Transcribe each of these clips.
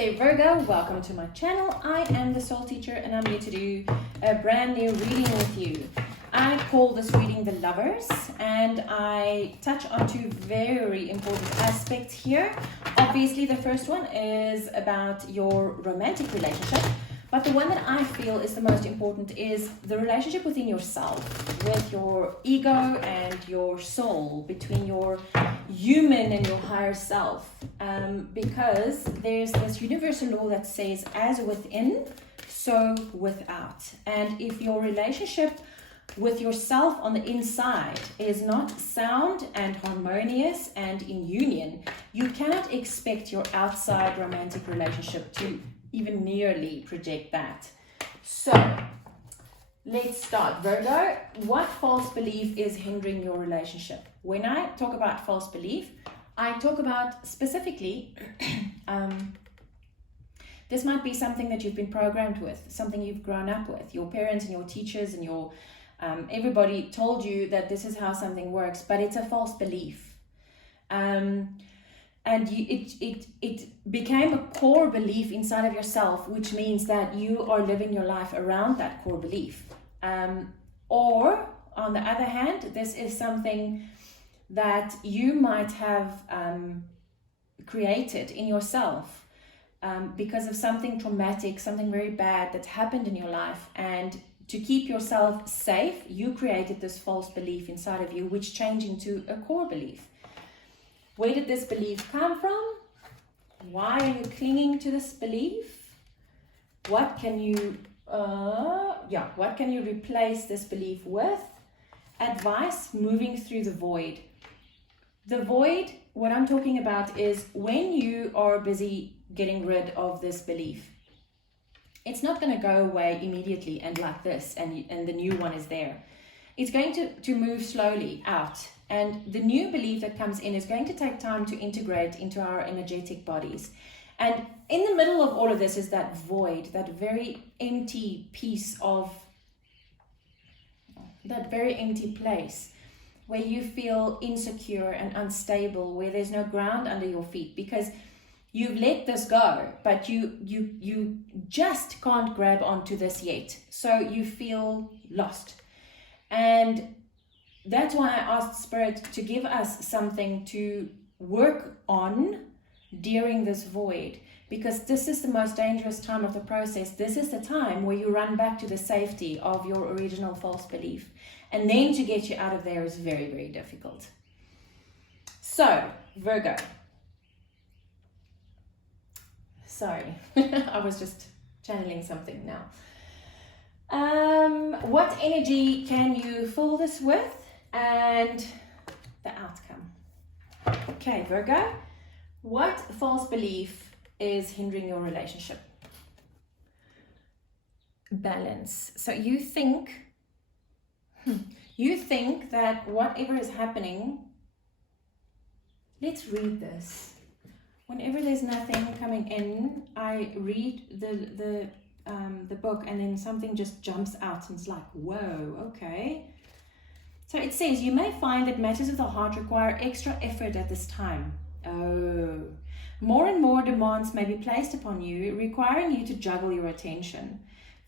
there Virgo, welcome to my channel. I am the soul teacher and I'm here to do a brand new reading with you. I call this reading The Lovers and I touch on two very important aspects here. Obviously the first one is about your romantic relationship, but the one that I feel is the most important is the relationship within yourself, with your ego and your soul, between your human and your higher self. Because there's this universal law that says, as within, so without. And if your relationship with yourself on the inside is not sound and harmonious and in union, you cannot expect your outside romantic relationship to even nearly project that. So let's start. Virgo, what false belief is hindering your relationship? When I talk about false belief, I talk about specifically this might be something that you've been programmed with, something you've grown up with. Your parents and your teachers and your everybody told you that this is how something works, but it's a false belief. It became a core belief inside of yourself, which means that you are living your life around that core belief. Or on the other hand, this is something that you might have created in yourself because of something traumatic, something very bad that's happened in your life. And to keep yourself safe, you created this false belief inside of you, which changed into a core belief. Where did this belief come from? Why are you clinging to this belief? What can you replace this belief with? Advice: moving through the void. The void, what I'm talking about is when you are busy getting rid of this belief. It's not going to go away immediately and like this and the new one is there. It's going to move slowly out. And the new belief that comes in is going to take time to integrate into our energetic bodies. And in the middle of all of this is that void, that very empty piece of, that very empty place where you feel insecure and unstable, where there's no ground under your feet because you've let this go, but you just can't grab onto this yet. So you feel lost. And that's why I asked Spirit to give us something to work on during this void, because this is the most dangerous time of the process. This is the time where you run back to the safety of your original false belief. And then to get you out of there is very, very difficult. So, Virgo. Sorry, I was just channeling something now. What energy can you fill this with? And the outcome. Okay, Virgo, what false belief is hindering your relationship? Balance. So you think that whatever is happening, let's read this. Whenever there's nothing coming in, I read the book and then something just jumps out and it's like, whoa, okay. So it says, you may find that matters of the heart require extra effort at this time. Oh, more and more demands may be placed upon you, requiring you to juggle your attention.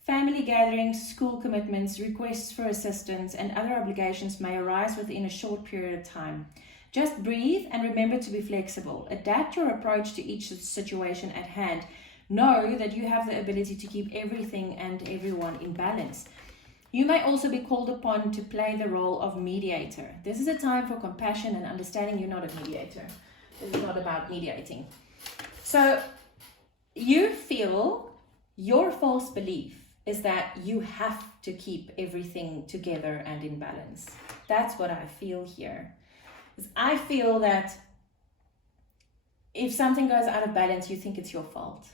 Family gatherings, school commitments, requests for assistance, and other obligations may arise within a short period of time. Just breathe and remember to be flexible. Adapt your approach to each situation at hand. Know that you have the ability to keep everything and everyone in balance. You may also be called upon to play the role of mediator. This is a time for compassion and understanding. You're not a mediator. This is not about mediating. So you feel your false belief is that you have to keep everything together and in balance. That's what I feel here. I feel that if something goes out of balance, you think it's your fault.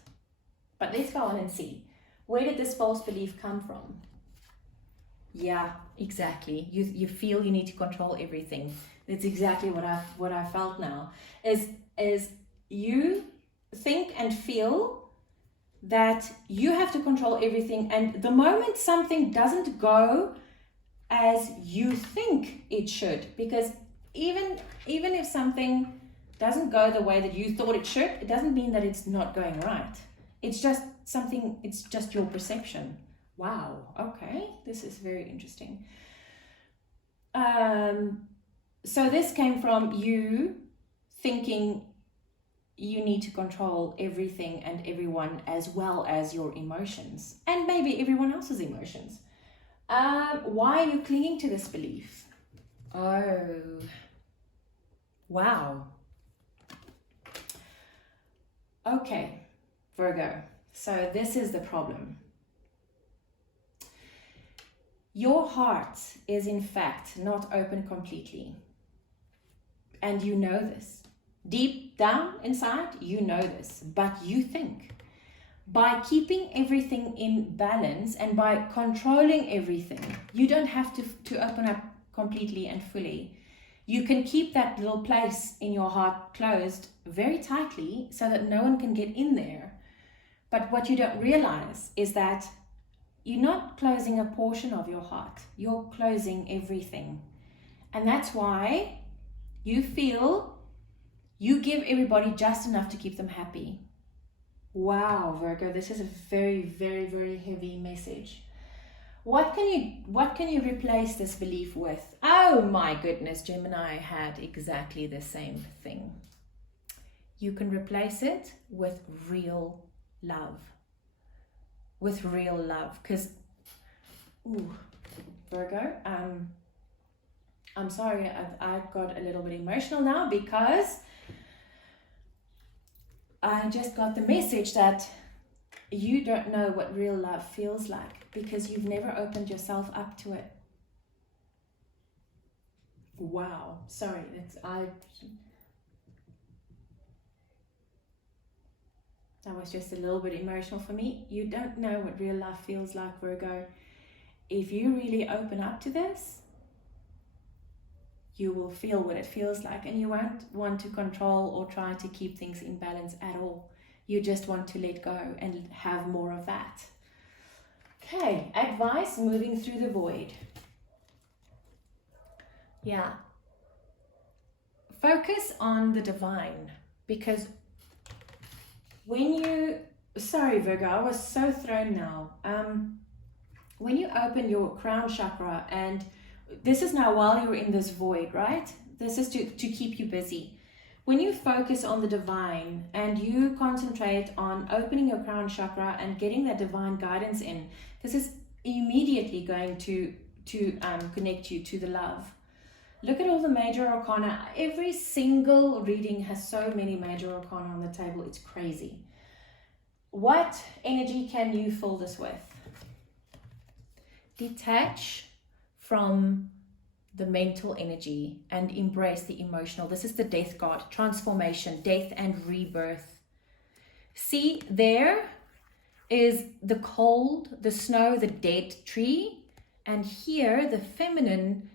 But let's go on and see. Where did this false belief come from? Yeah, exactly. You feel you need to control everything. That's exactly what I felt now. Is you think and feel that you have to control everything, and the moment something doesn't go as you think it should, because even if something doesn't go the way that you thought it should, it doesn't mean that it's not going right. It's just something, it's just your perception. Wow, okay, this is very interesting. So this came from you thinking you need to control everything and everyone, as well as your emotions, and maybe everyone else's emotions. Why are you clinging to this belief? Oh, wow. Okay, Virgo, so this is the problem. Your heart is in fact not open completely. And you know this. Deep down inside, you know this. But you think by keeping everything in balance and by controlling everything, you don't have to open up completely and fully. You can keep that little place in your heart closed very tightly so that no one can get in there. But what you don't realize is that you're not closing a portion of your heart. You're closing everything. And that's why you feel you give everybody just enough to keep them happy. Wow, Virgo, this is a very, very, very heavy message. What can you replace this belief with? Oh my goodness, Gemini had exactly the same thing. You can replace it with real love. With real love, because Virgo, I'm sorry, I got a little bit emotional now because I just got the message that you don't know what real love feels like because you've never opened yourself up to it. Wow, sorry, that was just a little bit emotional for me. You don't know what real love feels like, Virgo. If you really open up to this, you will feel what it feels like, and you won't want to control or try to keep things in balance at all. You just want to let go and have more of that. Okay, advice moving through the void. Yeah. Focus on the divine, because when you, sorry Virgo, I was so thrown now. When you open your crown chakra, and this is now while you're in this void, right? This is to keep you busy. When you focus on the divine and you concentrate on opening your crown chakra and getting that divine guidance in, this is immediately going to connect you to the love. Look at all the major arcana. Every single reading has so many major arcana on the table. It's crazy. What energy can you fill this with? Detach from the mental energy and embrace the emotional. This is the death card. Transformation, death and rebirth. See, there is the cold, the snow, the dead tree. And here the feminine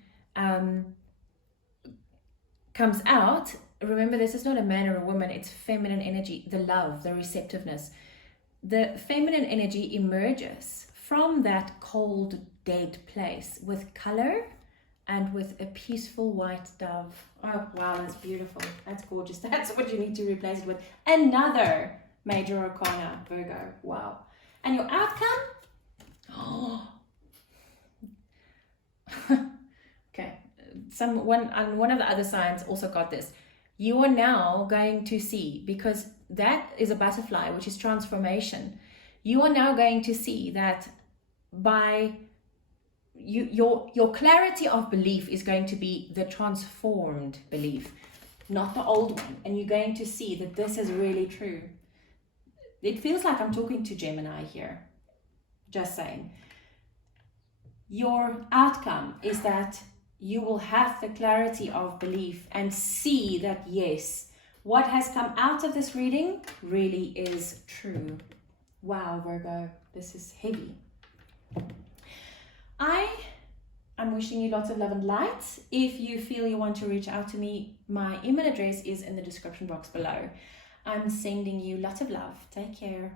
comes out. Remember, this is not a man or a woman, it's feminine energy, the love, the receptiveness. The feminine energy emerges from that cold, dead place with color and with a peaceful white dove. Oh, wow, that's beautiful. That's gorgeous. That's what you need to replace it with. Another major arcana, Virgo. Wow. And your outcome? Oh. Okay. One of the other signs also got this. You are now going to see, because that is a butterfly, which is transformation. You are now going to see that by your clarity of belief is going to be the transformed belief, not the old one. And you're going to see that this is really true. It feels like I'm talking to Gemini here. Just saying. Your outcome is that you will have the clarity of belief and see that, yes, what has come out of this reading really is true. Wow, Virgo, this is heavy. I'm wishing you lots of love and light. If you feel you want to reach out to me, my email address is in the description box below. I'm sending you lots of love. Take care.